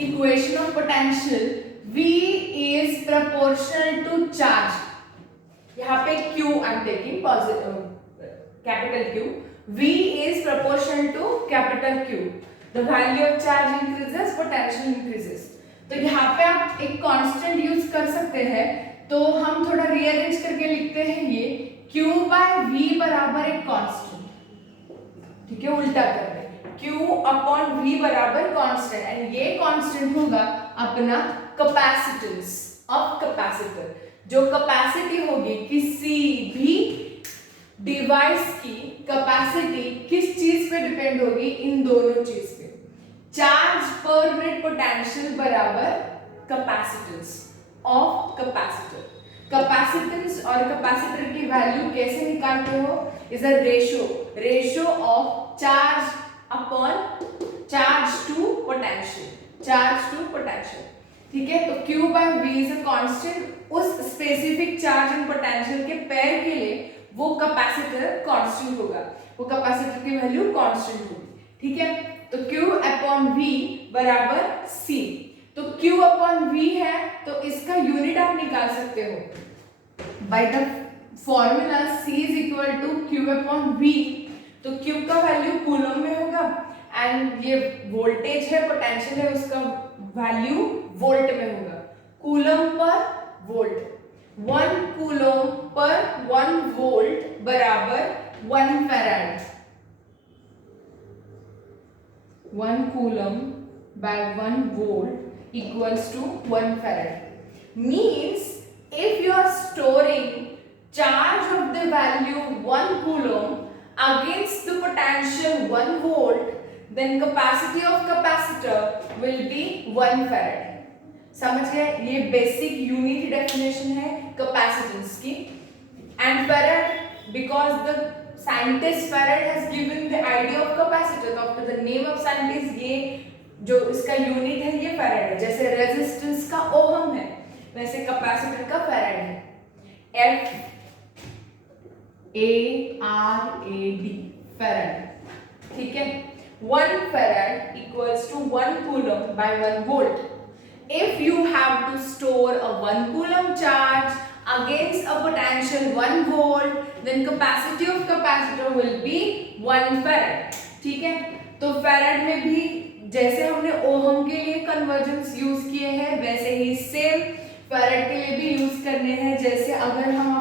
equation of potential, V is proportional to charge। यहाँ पे Q I'm taking capital Q, V is proportional to capital Q। The value of charge increases, potential increases। तो यहाँ पे आप एक constant use कर सकते हैं, तो हम थोड़ा रीअरेंज करके लिखते हैं ये Q by V बराबर एक कांस्टेंट, ठीक है, उल्टा कर रहे हैं, Q upon V बराबर कांस्टेंट, एंड ये कांस्टेंट होगा अपना कैपेसिटेंस ऑफ कैपेसिटर। जो कैपेसिटी होगी किसी भी डिवाइस की, कैपेसिटी किस चीज पे डिपेंड होगी, इन दोनों चीज पे, चार्ज पर यूनिट पोटेंशियल बराबर कैपेसिटेंस ऑफ कैपेसिटर। कैपेसिटेंस और कैपेसिटर की वैल्यू कैसे निकालते हो, is a ratio of charge upon charge to potential, ठीक है। तो Q by V is a constant, उस स्पेसिफिक चार्ज एंड पोटेंशियल के पेयर के लिए वो कैपेसिटर कांस्टेंट होगा, वो कैपेसिटर की वैल्यू कांस्टेंट होगी। ठीक है, तो Q upon V बराबर C। तो Q अपॉन V है, तो इसका यूनिट आप निकाल सकते हो by the formula C is equal to Q upon V। तो Q का वैल्यू कूलम में होगा एंड ये वोल्टेज है, पोटेंशियल है, उसका वैल्यू वोल्ट में होगा, coulomb per volt. 1 coulomb per 1 volt बराबर 1 farad. 1 coulomb by 1 volt equals to 1 farad. Means if you are storing charge of the value 1 coulomb against the potential 1 volt, then capacity of capacitor will be 1 farad. समझ गए? ये basic unit definition है capacitance की। And farad because the scientist Farad has given the idea of capacitor, तो after the name of scientist ये जो इसका unit है ये फैराड है। जैसे रेजिस्टेंस का ओहम है वैसे कैपेसिटर का फैराड है। F A R A D farad, ठीक है। 1 farad equals to 1 coulomb by 1 volt. If you have to store a 1 coulomb charge against a potential 1 volt, then capacity of capacitor will be 1 farad, ठीक है। तो farad में भी जैसे हमने ohm के लिए कन्वर्जेंस यूज किए हैं वैसे ही सेम फैराड के लिए भी यूज करने हैं। जैसे अगर हम